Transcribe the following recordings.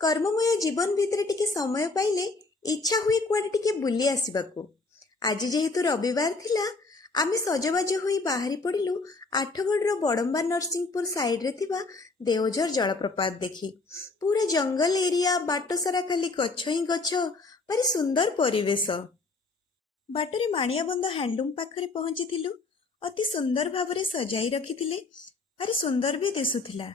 कर्ममय जीवन भितर टिके समय पाइले इच्छा हुए कुआडे टिके बुली आसिबाकू। आज जेहेतु रविवार थिला आमे सजबाज होई बाहरी पड़िलु आठगढ़ बड़म्बा नरसिंहपुर साइड रे थिबा देवझर जलप्रपात देखी। पूरा जंगल एरिया बाट सारा खाली गछ ही गछ, भारी सुंदर परिवेश। बाटरे माणियाबंद हैंडलूम पाखरे पहुंचीथिलु। अति सुंदर भावरे सजाई रखिथिले, भारी सुंदर भी दिसुथिला।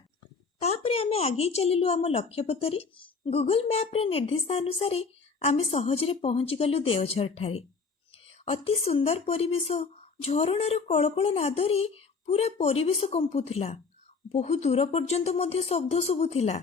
तापरे आमे आगे चलिलु आम लक्ष्यपथरे। गूगल मैप रे निर्देशानुसार आमे सहजरे पहुंची गलु देवझर ठारे। अति सुंदर परिवेश, झरणार कलकल नादरे पूरा परिवेश कंपुथिला। बहु दूर पर्यंत मध्य शब्द शुभुथिला।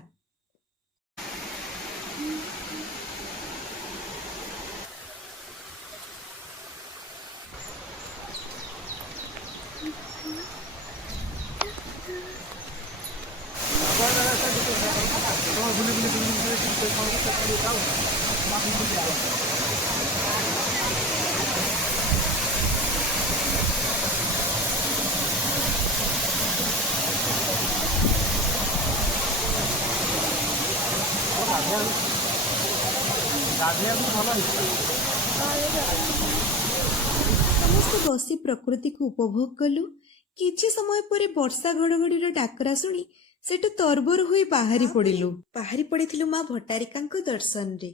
समस्त बसी प्रकृति को उपभोग कलु। किछि समय परे वर्षा घड़घड़ीर डाकरा शुणी सेठु तरबर हुई बाहरी पड़िलु। बाहरी पड़िथिलु माँ भट्टारिकांको दर्शन रे।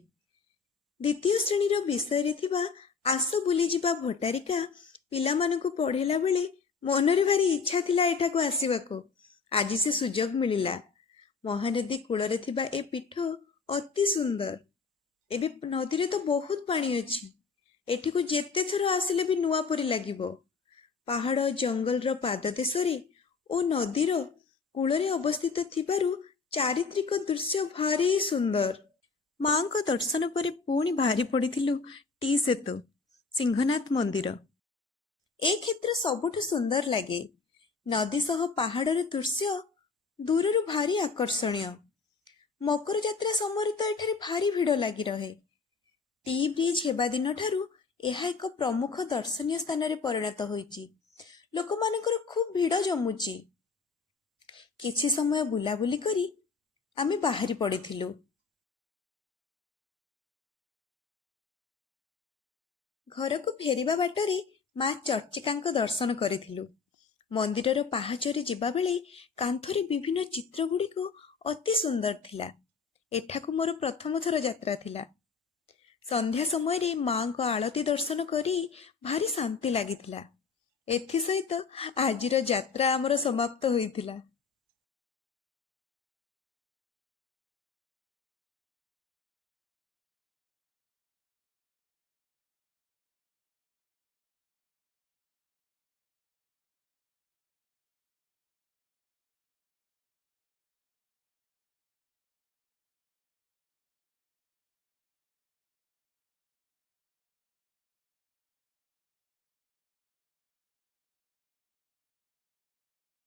द्वितीय श्रेणीर विषय रे थिबा आसो बुली जिबा भट्टारिका पिलामानकु पढ़ेला बेले मनरे भारी इच्छा थिला एठाकु आसीबाको। आज से सुजोग मिलिला। महानदी कूଳରେ थिबा ए पीठ अति सुंदर। एबे नदी तो बहुत पानी अछि। एठिको जेते थर आसिले भी नुआ परी लागिबो। पहाड़ जंगल रो पाददेशरे ओ नदीर कूଳରେ अवस्थित थिबारु चारित्रिक दृश्य भारी सुंदर। माँ को दर्शन परे पुणी भारी पड़िथिलु टी सेतु सिंहनाथ मंदिर। ए क्षेत्र सबुठु सुंदर लगे। नदी सह पहाड़र दृश्य दूररु भारी आकर्षणीय। मकर जात्रा समय तो एठारे भारी भिड़ लगी रहे। टी ब्रिज हेबा दिन ठारू एहा एक प्रमुख दर्शनीय स्थान रे परिणत होईची। लोक मानकर खूब भिड़ जमुची। किछि समय बुलाबुली करी आमे बाहरी पड़िथिलु। घर को फेरिबा बाटरे माँ चर्चिकांको दर्शन करिथिलु। मंदिरर पाहाचरे जिबा बेले कांथरे विभिन्न चित्र गुड़िको अति सुंदर थिला। एठाकु मोर प्रथम थर यात्रा थिला। संध्या समय रे माँ को आलती दर्शन करी भारी शांति लागिथिला। एथि सहित आजिर यात्रा आमर समाप्त होइथिला।